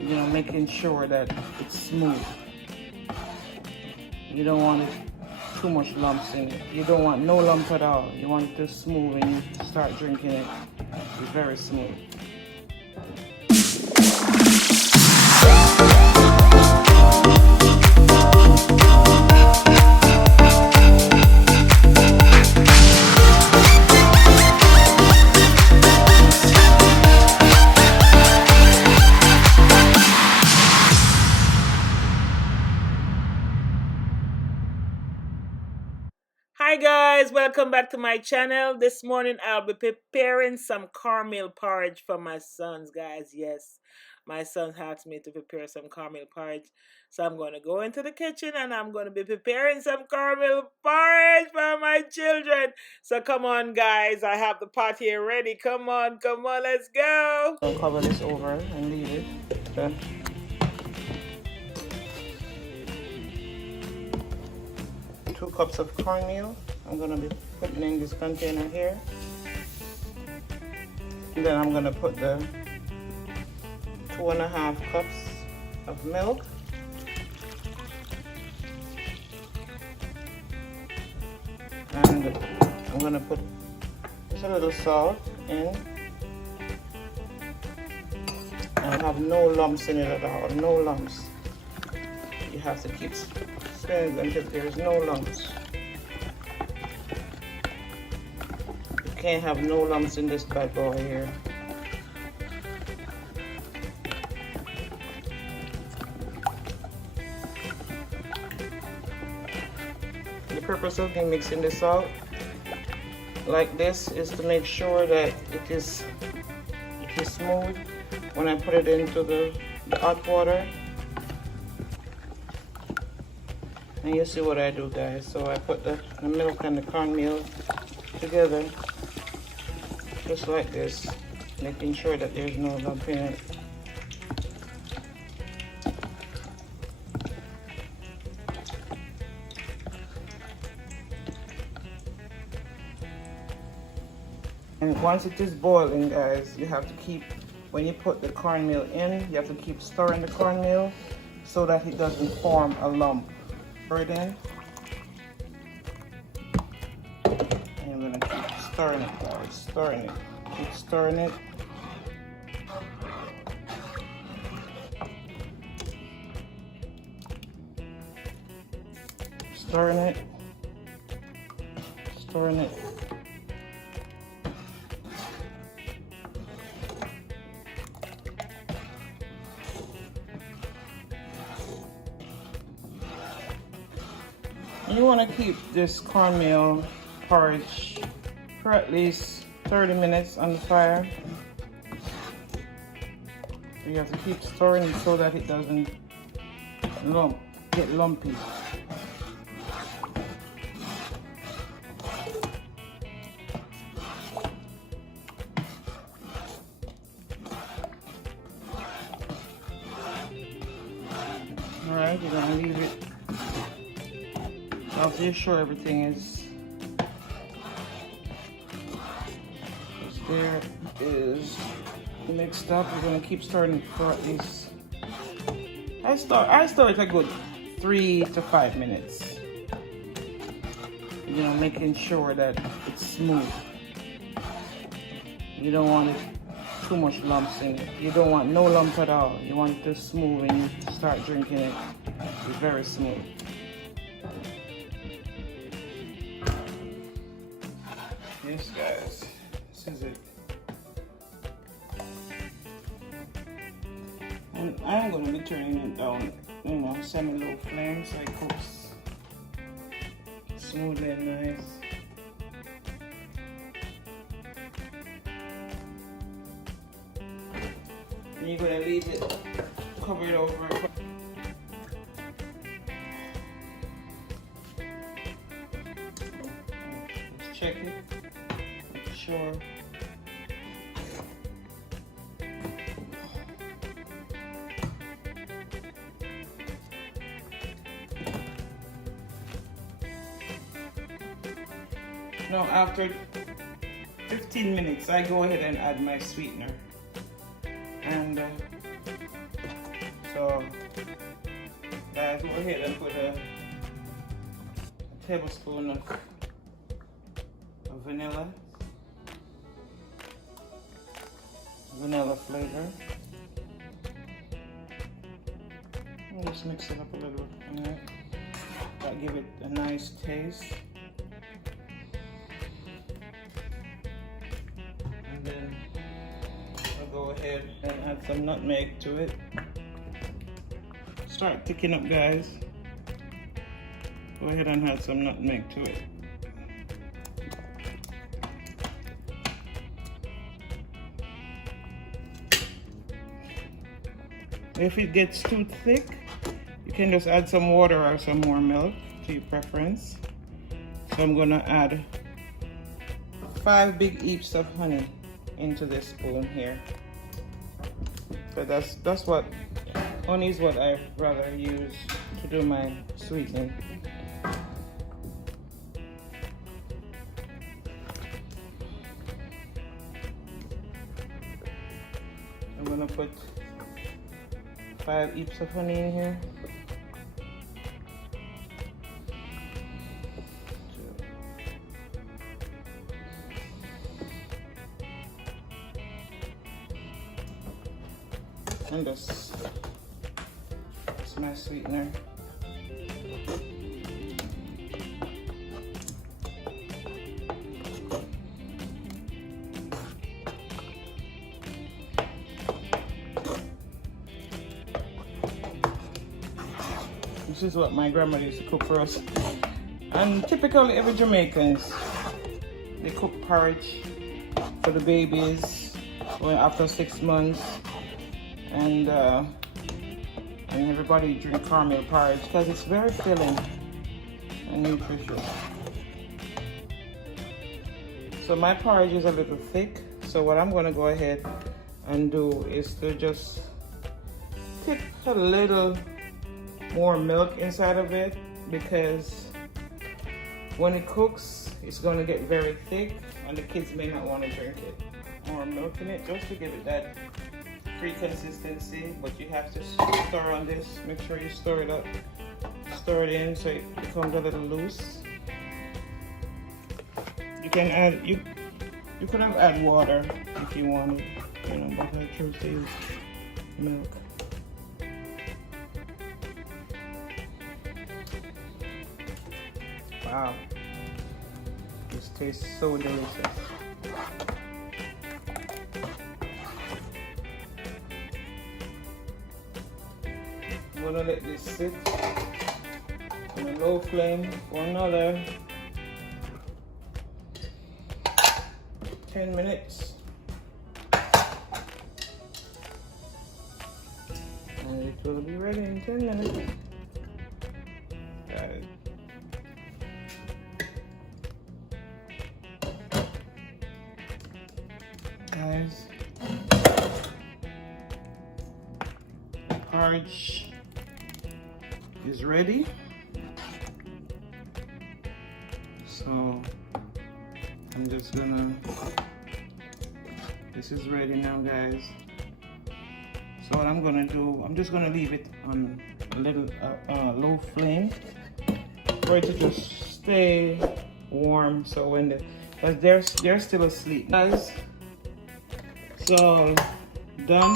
You know, making sure that it's smooth. You don't want it too much lumps in it. You don't want no lump at all. You want it to smooth and you start drinking it. It's very smooth. Hi guys, welcome back to my channel. This morning I'll be preparing some cornmeal porridge for my sons, guys. Yes, my son asked me to prepare some cornmeal porridge. So I'm going to go into the kitchen and I'm going to be preparing some cornmeal porridge for my children. So come on guys, I have the pot here ready. Come on, let's go. I'll cover this over and leave it. Okay. 2 cups of cornmeal. I'm going to be putting in this container here. And then I'm going to put the 2.5 cups of milk. And I'm going to put just a little salt in. And have no lumps in it at all, no lumps. You have to keep stirring until there's no lumps. You can't have no lumps in this bad boy here. The purpose of me mixing this out like this is to make sure that it is smooth when I put it into the hot water. And you see what I do, guys. So I put the milk and the cornmeal together just like this, making sure that there's no lump in it. And once it is boiling, guys, you have to keep, when you put the cornmeal in, you have to keep stirring the cornmeal so that it doesn't form a lump. Stir it in. And I'm gonna keep stirring it, guys. Stirring it. Keep stirring it. Stirring it. Stirring it. You want to keep this cornmeal porridge for at least 30 minutes on the fire. You have to keep stirring it so that it doesn't get lumpy. Alright, you're going to leave it after you're sure everything is there, is mixed up. We're gonna keep stirring it for at least, I stir it a good 3 to 5 minutes. You know, making sure that it's smooth. You don't want it too much lumps in it. You don't want no lump at all. You want it to smooth and you start drinking it. It's very smooth. Yes, guys, this is it. And I'm going to be turning it down, you know, semi-low flame so it cooks smoothly and nice. And you're going to leave it covered over. Let's check it. Sure. Now after 15 minutes I go ahead and add my sweetener, and So guys, go ahead and put a tablespoon of vanilla flavor. And just mix it up a little. Alright. That'll give it a nice taste. And then I'll go ahead and add some nutmeg to it. Start thickening up, guys. Go ahead and add some nutmeg to it. If it gets too thick, you can just add some water or some more milk to your preference. So I'm gonna add 5 big heaps of honey into this spoon here. So that's what honey is what I rather use to do my sweetening. I'm gonna put 5 heaps of honey in here. And that's my sweetener. This is what my grandmother used to cook for us. And typically every Jamaicans, they cook porridge for the babies after 6 months. And everybody drink cornmeal porridge because it's very filling and nutritious. So my porridge is a little thick, so what I'm going to go ahead and do is to just put a little more milk inside of it, because when it cooks it's going to get very thick and the kids may not want to drink it. More milk in it just to give it that free consistency, but you have to stir on this. Make sure you stir it up, stir it in so it becomes a little loose. You can add, you could have add water if you wanted, you know, but I chose to use milk. Wow, this tastes so delicious. I'm gonna let this sit on a low flame for another 10 minutes. And it will be ready in 10 minutes. Got it. Guys, porridge is ready. So I'm just gonna, this is ready now, guys. So what I'm gonna do, I'm just gonna leave it on a little low flame for it to just stay warm. So when because they're still asleep, guys. So done.